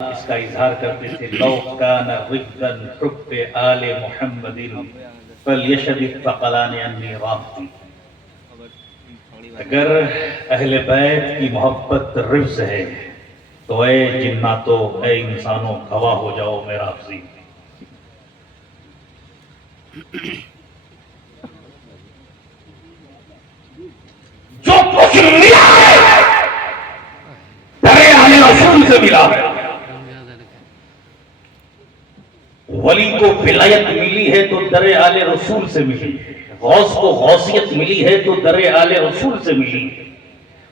اس کا اظہار کرتے تھے لو کان ردا حب آل محمد فلیشد الثقلان انی رافضی، اگر اہل بیت کی محبت رفض ہے تو اے جناتو اے انسانوں گواہ ہو جاؤ میرا افضی۔ جو کچھ ملا ہے درے اہل رسول سے ملا ہے۔ ولی کو ولایت ملی ہے تو در آل رسول سے ملی ہے، غوث کو غوثیت ملی ہے تو در آل رسول سے ملی ہے،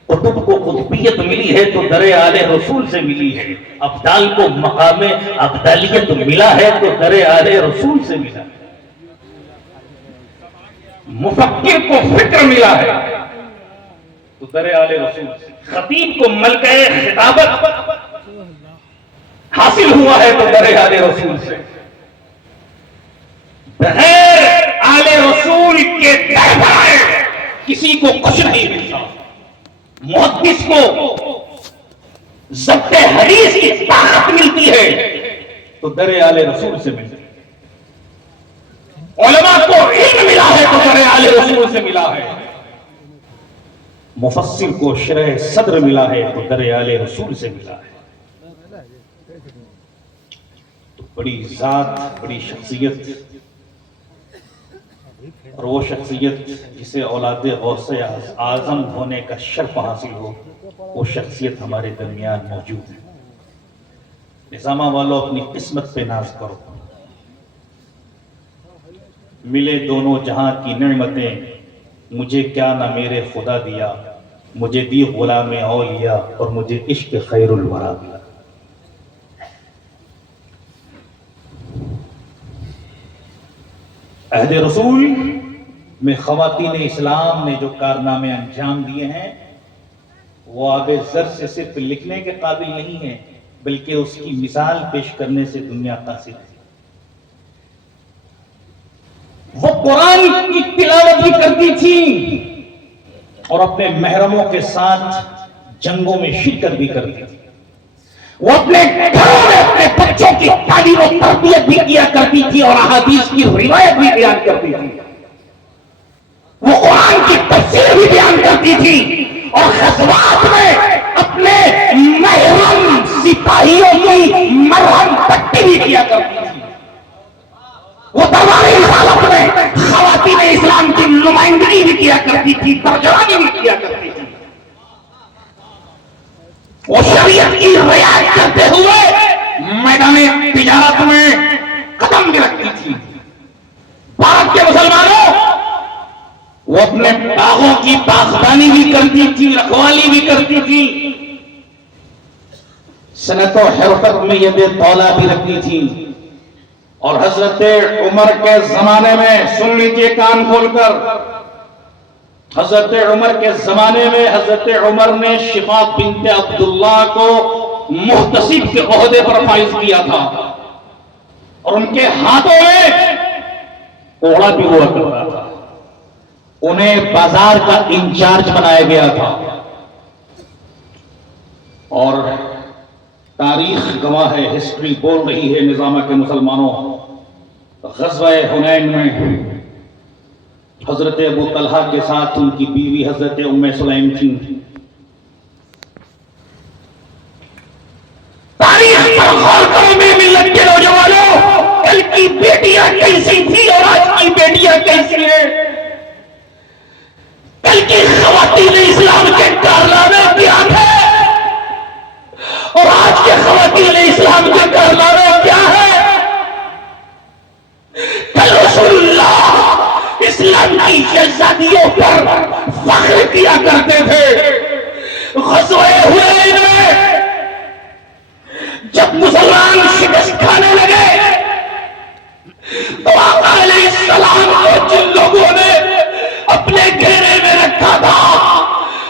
قطب کو قطبیت ملی ہے تو در آل رسول سے ملی ہے، ابدال کو مقام ابدالیت ملا ہے تو در آل رسول سے ملا ہے، مفکر کو فکر ملا ہے تو در آل رسول سے، خطیب کو ملکہ خطابت حاصل ہوا ہے تو در آل رسول سے۔ بغیر آل رسول کے در پر آئے کسی کو کچھ نہیں ملتا۔ محدث کو ضبط حدیث کی طاقت ملتی ہے تو در آل رسول سے ملتی ہے، علماء کو علم ملا ہے تو در آل رسول سے ملا ہے، مفسر کو شرح صدر ملا ہے تو در آل رسول سے ملا ہے۔ تو بڑی ذات، بڑی شخصیت، اور وہ شخصیت جسے اولاد غوث اعظم ہونے کا شرف حاصل ہو، وہ شخصیت ہمارے درمیان موجود ہے۔ نظامہ والوں اپنی قسمت پہ ناز کرو، ملے دونوں جہاں کی نعمتیں، مجھے کیا نہ میرے خدا دیا، مجھے دی غلام اولیاء اور مجھے عشق خیر الورا دیا۔ عہد رسول میں خواتین اسلام نے جو کارنامے انجام دیے ہیں وہ آب زر سے صرف لکھنے کے قابل نہیں ہیں بلکہ اس کی مثال پیش کرنے سے دنیا قاصر ہے۔ وہ قرآن کی تلاوت بھی کرتی تھی اور اپنے محرموں کے ساتھ جنگوں میں شرکت بھی کرتی تھی، وہ اپنے گھروں میں اپنے بچوں کی تعلیم و تربیت بھی کیا کرتی تھی اور احادیث کی روایت بھی بیان کرتی تھی، وہ قرآن کی تفسیر بھی بیان کرتی تھی اور غزوات میں اپنے محرم سپاہیوں کی مرہم پٹی بھی کیا کرتی تھی، وہ دربار رسالت میں خواتین اسلام کی نمائندگی بھی کیا کرتی تھی، ترجمانی بھی کیا کرتی تھی، وہ شریعت کی رعایت کرتے ہوئے میدان تجارت میں قدم بھی رکھتی تھی۔ بھارت کے مسلمانوں وہ اپنے باغوں کی باغبانی بھی کرتی تھی، رکھوالی بھی کرتی تھی، صنعت و حرفت میں ید طولا بھی رکھتی تھی، اور حضرت عمر کے زمانے میں، سن لیجیے کان کھول کر، حضرت عمر کے زمانے میں حضرت عمر نے شفا بنت عبداللہ کو محتسب کے عہدے پر فائز کیا تھا اور ان کے ہاتھوں میں اوڑا بھی ہوا کرتا تھا، انہیں بازار کا انچارج بنایا گیا تھا، اور تاریخ گواہ ہے، ہسٹری بول رہی ہے نظامہ کے مسلمانوں، غزوہ حنین میں حضرت ابو طلحہ کے ساتھ ان کی بیوی حضرت ام سلیم تھی۔ تاریخ پر غور کرو میرے ملت کے نوجوانوں، کل کی بیٹیاں کیسی تھی اور آج کی بیٹیاں کیسی ہیں، کل کی خواتین اسلام کے کارنامے کیا تھے اور آج کے خواتین اسلام کے کارنامے کیا ہے۔ کل رسول اللہ اسلام کی شہزادیوں پر فخر کیا کرتے تھے، غزوہ حنین میں جب مسلمان شکست کھانے لگے تو آقا علیہ السلام کو جن لوگوں نے اپنے گھیرے میں رکھا تھا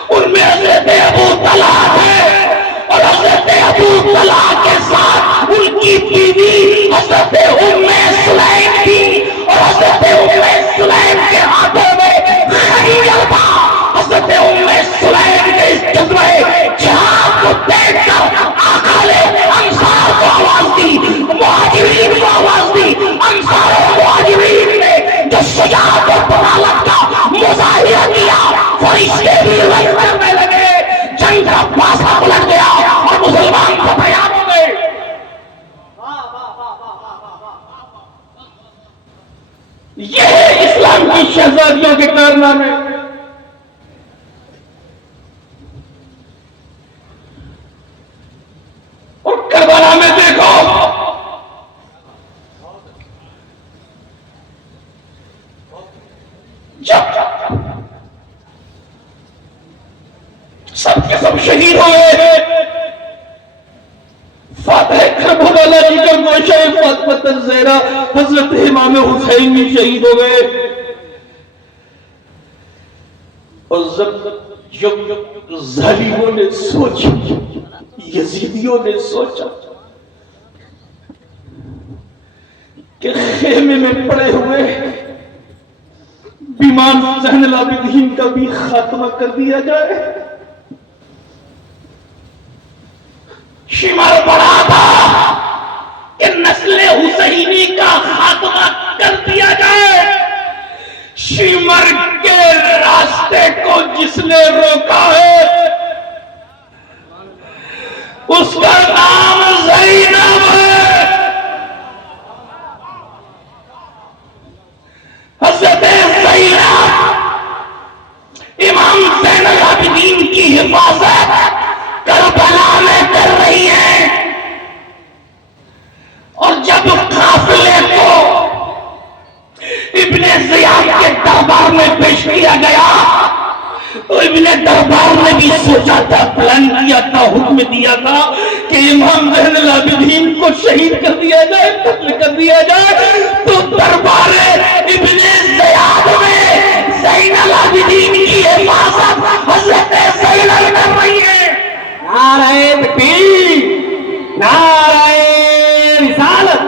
ان میں حضرت ابو طلحہ ہے، اور حضرت ابو طلحہ کے ساتھ ان کی بیوی حضرت ام سلیم تھی، اور حضرت ام سلیم کے ہاتھوں میں خنجر تھا۔ حضرت ام سلیم کے اس جذبے جہاد کو دیکھ کر آقا علیہ السلام شہزادیوں کے کارنامے. اور کربلا میں دیکھو جب سب کے سب شہید ہوئے، فاتح کربلا جی کا گوشہ فاطمہ الزہرا حضرت امام حسین بھی شہید ہو گئے. اور جب ظالموں نے سوچا، یزیدیوں نے سوچا کہ خیمے میں پڑے ہوئے بیمار زین العابدین کا بھی خاتمہ کر دیا جائے، شمار پڑا تھا کہ نسل حسینی کا خاتمہ کر دیا جائے. شمر کے راستے کو جس نے روکا ہے اس کا نام زینب ہے. حضرت زینب امام زین العابدین کی حفاظت کربلا میں کر رہی ہے. اور جب قافلے کو ابن زیاد کے دربار میں پیش کیا گیا تو ابن دربار نے بھی سوچا تھا، پلان کیا تھا، حکم دیا تھا کہ امام زین العابدین کو شہید کر دیا جائے، قتل کر دیا جائے. تو دربار ابن زیاد میں زین العابدین کی حفاظت حضرت زینب کر رہی ہے. نعرہ تکبیر، نعرہ رسالت،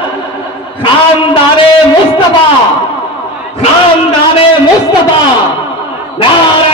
خاندان مصطفیٰ، خاندان مصطفیٰ، نعرہ